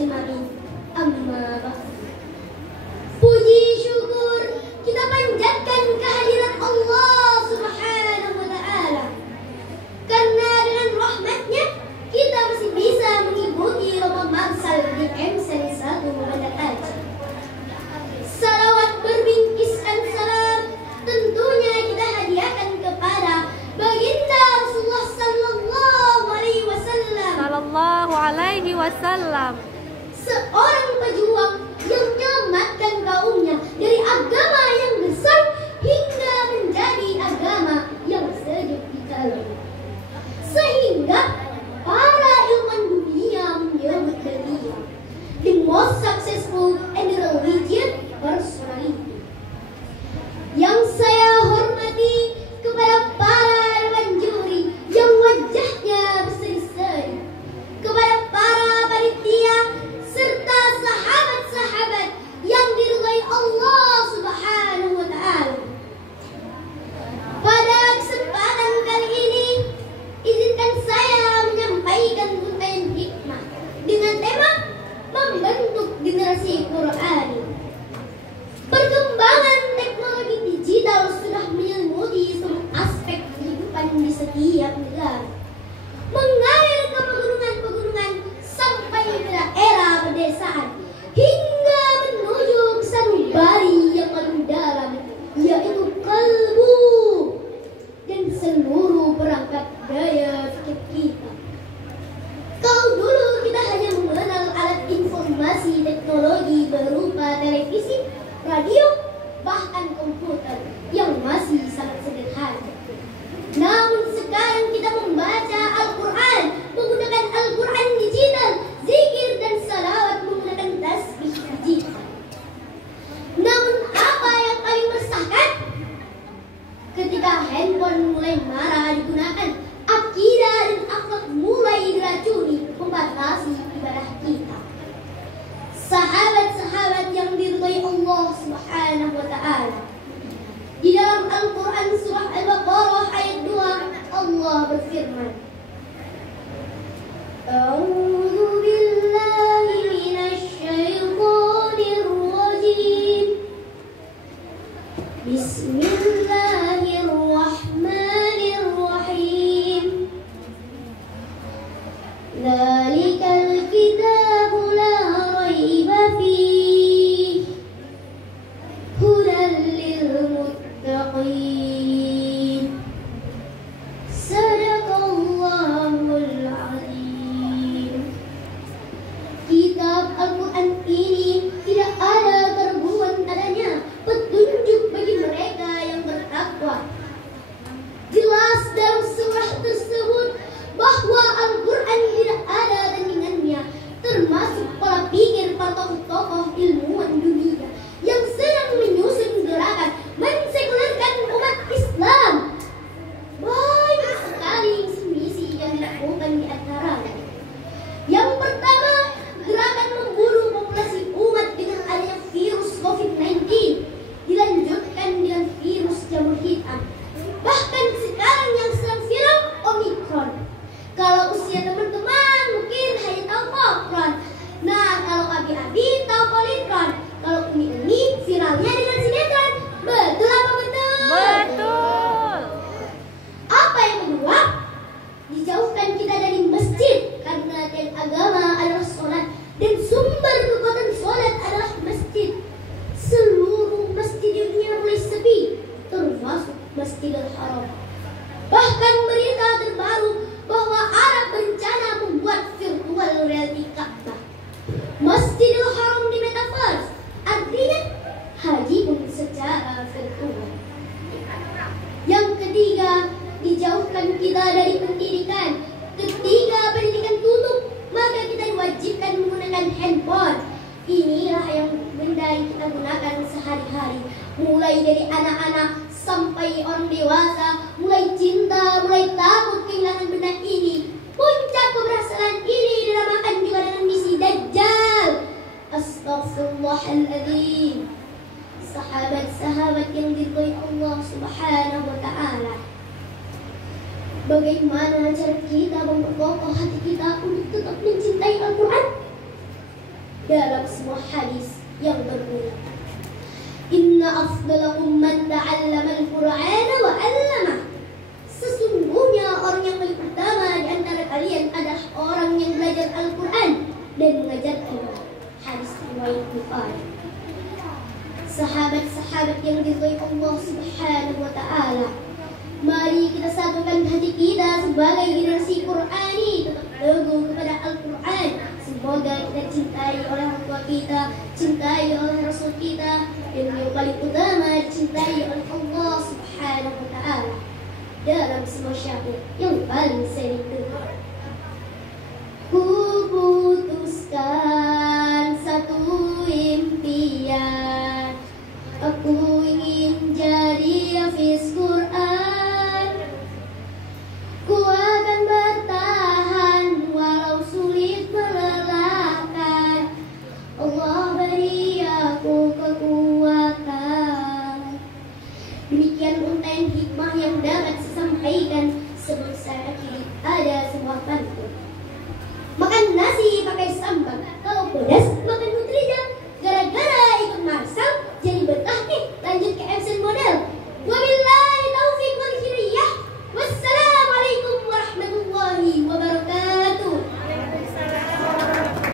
ajma'in. Amma ba'du. Puji syukur kita panjatkan kehadirat Allah Subhanahu wa ta'ala. Karena dengan rahmatnya kita masih bisa mengikuti lomba marsal di MSN 1 Bandar Aceh. Salawat berbingkiskan salam tentunya kita hadiahkan kepada baginda Rasulullah sallallahu alaihi wasallam. Seorang pejuang yang menyelamatkan kaumnya dari agama yang besar hingga menjadi agama yang sejuk di dalam. Sehingga para ilmuwan dunia menyebut beliau the most successful and religious personality. Yang saya hormati kepada para dewan juri yang wajahnya berseri-seri, kepada para panitia serta sahabat-sahabat yang diridhai Allah Subhanahu wa ta'ala. Pada kesempatan kali ini, izinkan saya menyampaikan untayan hikmah dengan tema membentuk generasi Qur'ani. Perkembangan teknologi digital sudah menyelimuti semua aspek kehidupan di setiap negara, mengalir ke pegunungan-pegunungan sampai ke daerah pedesaan hingga menuju ke sanubari yang paling dalam, yaitu kalbu dan seluruh perangkat daya fikir kita. Kalau dulu kita hanya mengenal alat informasi teknologi berupa televisi, radio, bahkan komputer yang masih sangat sederhana. Namun sekarang kita membaca Al-Quran menggunakan Al-Quran digital, zikir dan salawat menggunakan tasbih digital. Namun apa yang paling meresahkan? Ketika handphone mulai marak digunakan, akidah dan akhlak mulai diracuni membatasi ibadah kita. Sahabat-sahabat yang diridhai Allah Subhanahu wa ta'ala, di dalam Al-Quran surah Al-Baqarah ayat 2 Allah berfirman, A'udzu billahi minasy syaithanir rajim. Bismillahirrahmanirrahim. Dzalikal kitabu la raiba fihi hudan lil muttaqin. Sadaqallahul azim. Kitab Al-Quran ini tidak ada keraguan adanya petunjuk bagi mereka yang bertakwa. Jelas dalam surah tersebut bahwa Al-Quran tidak ada tandingannya, termasuk pola pikir para tokoh-tokoh ilmuwan dunia yang sedang menyusun gerakan mensekulerkan umat Islam. Banyak sekali misi yang dilakukan di antaranya. Yang pertama, gerakan membunuh populasi umat dengan adanya virus COVID-19, dilanjutkan dengan virus jamur hitam. Bahkan sekarang yang sedang viral Omicron. Kalau usia teman-teman mungkin hanya tahu Omicron. Nah, kalau abi-abi tahu Omicron. Kalau Umi viralnya dengan sinetron. Betul apa betul? Betul. Apa yang kedua? Dijauhkan kita dari masjid, karena tiap agama adalah sholat dan sumber kekuatan sholat adalah masjid. Seluruh masjid di dunia mulai sepi, termasuk Masjidil Haram. Bahkan berita terbaru bahwa Arab berencana membuat virtual reality Ka'bah. Masjidil Haram di metaverse, artinya haji pun secara virtual. Yang ketiga, dijauhkan kita dari pendidikan. Ketika pendidikan tutup, maka kita diwajibkan menggunakan handphone. Inilah yang benda yang kita gunakan sehari-hari, mulai dari anak-anak sampai orang dewasa, mulai cinta, mulai takut kehilangan benda ini. Puncak keberhasilan ini dinamakan juga dengan misi Dajjal. Astaghfirullahaladzim. Sahabat-sahabat yang diridhai Allah Subhanahu wa ta'ala, bagaimana cara kita memperkokoh hati kita untuk tetap mencintai Al-Quran? afdalakum man ta'allama al-Qur'ana wa 'allamah. Sesungguhnya orang yang paling pertama di antara kalian adalah orang yang belajar Al-Quran dan mengajarkan. Hadis riwayat Bukhari. Sahabat-sahabat yang diridhoi Allah Subhanahu wa taala, mari kita satukan hati kita sebagai generasi Qur'ani, tetap teguh kepada Al-Quran. Semoga kita cintai oleh orang tua kita, cintai oleh Rasul kita, dan yang paling utama cintai oleh Allah Subhanahu wa taala dalam semua syair yang paling saya rindukan.